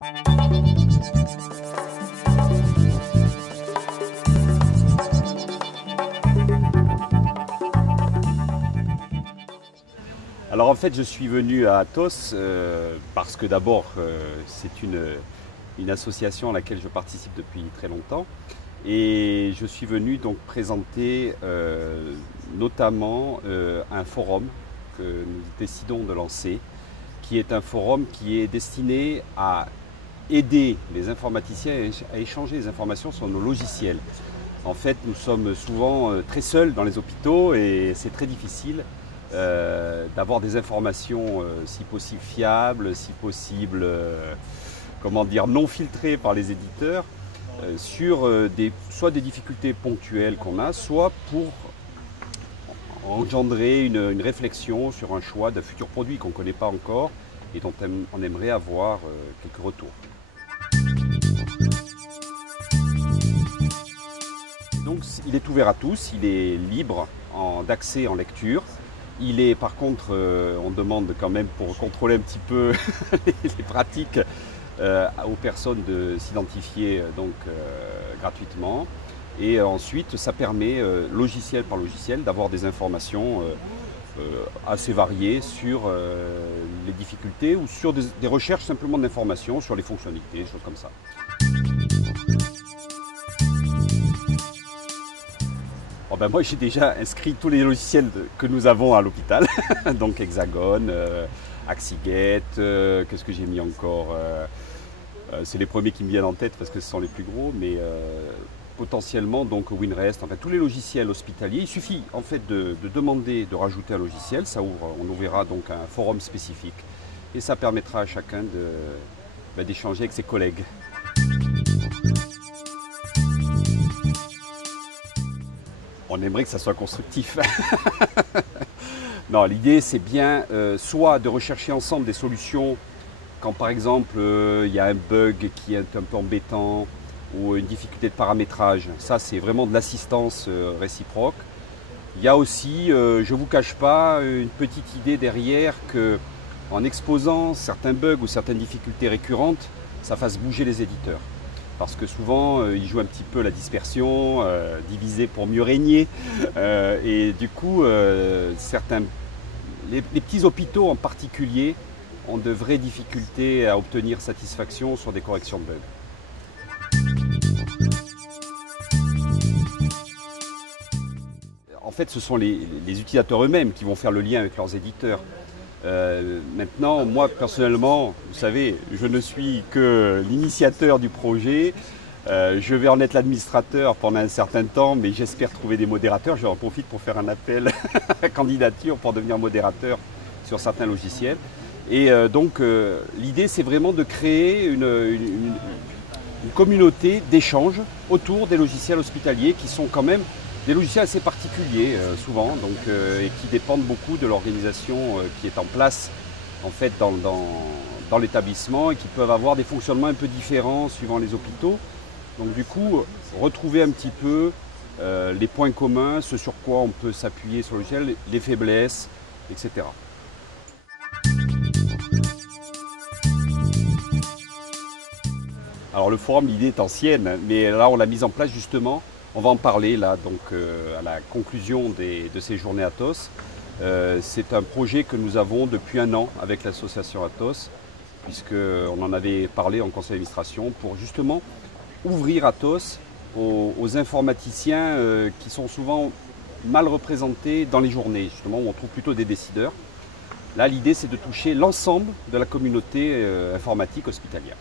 Alors en fait, je suis venu à Athos parce que d'abord, c'est une association à laquelle je participe depuis très longtemps. Et je suis venu donc présenter notamment un forum que nous décidons de lancer, qui est un forum qui est destiné à aider les informaticiens à échanger des informations sur nos logiciels. En fait, nous sommes souvent très seuls dans les hôpitaux et c'est très difficile d'avoir des informations si possible fiables, si possible non filtrées par les éditeurs sur soit des difficultés ponctuelles qu'on a, soit pour engendrer une réflexion sur un choix d'un futur produit qu'on ne connaît pas encore et dont on aimerait avoir quelques retours. Donc il est ouvert à tous, il est libre d'accès en lecture. Il est par contre, on demande quand même pour contrôler un petit peu les pratiques aux personnes de s'identifier gratuitement. Et ensuite, ça permet, logiciel par logiciel, d'avoir des informations assez variées sur les difficultés ou sur des recherches simplement d'informations sur les fonctionnalités, des choses comme ça. Oh ben moi j'ai déjà inscrit tous les logiciels que nous avons à l'hôpital, donc Hexagone, Axigate, qu'est-ce que j'ai mis encore c'est les premiers qui me viennent en tête parce que ce sont les plus gros, mais potentiellement donc WinRest, enfin tous les logiciels hospitaliers. Il suffit en fait de demander de rajouter un logiciel, on ouvrira donc un forum spécifique et ça permettra à chacun d'échanger avec ses collègues. On aimerait que ça soit constructif. Non, l'idée c'est bien soit de rechercher ensemble des solutions quand par exemple il y a un bug qui est un peu embêtant ou une difficulté de paramétrage. Ça c'est vraiment de l'assistance réciproque. Il y a aussi, je ne vous cache pas, une petite idée derrière qu'en exposant certains bugs ou certaines difficultés récurrentes, ça fasse bouger les éditeurs. Parce que souvent, ils jouent un petit peu la dispersion, diviser pour mieux régner. Et du coup, les petits hôpitaux en particulier ont de vraies difficultés à obtenir satisfaction sur des corrections de bugs. En fait, ce sont les utilisateurs eux-mêmes qui vont faire le lien avec leurs éditeurs. Maintenant, moi personnellement, vous savez, je ne suis que l'initiateur du projet. Je vais en être l'administrateur pendant un certain temps, mais j'espère trouver des modérateurs. J'en profite pour faire un appel à candidature pour devenir modérateur sur certains logiciels. Et donc, l'idée, c'est vraiment de créer une communauté d'échange autour des logiciels hospitaliers qui sont quand même des logiciels assez particuliers souvent et qui dépendent beaucoup de l'organisation qui est en place en fait, dans l'établissement et qui peuvent avoir des fonctionnements un peu différents suivant les hôpitaux. Donc du coup, retrouver un petit peu les points communs, ce sur quoi on peut s'appuyer sur le logiciel, les faiblesses, etc. Alors le forum, l'idée est ancienne, mais là on l'a mise en place justement. On va en parler là, donc à la conclusion de ces journées Athos. C'est un projet que nous avons depuis un an avec l'association Athos, puisqu'on en avait parlé en conseil d'administration pour justement ouvrir Athos aux informaticiens qui sont souvent mal représentés dans les journées, justement où on trouve plutôt des décideurs. Là, l'idée c'est de toucher l'ensemble de la communauté informatique hospitalière.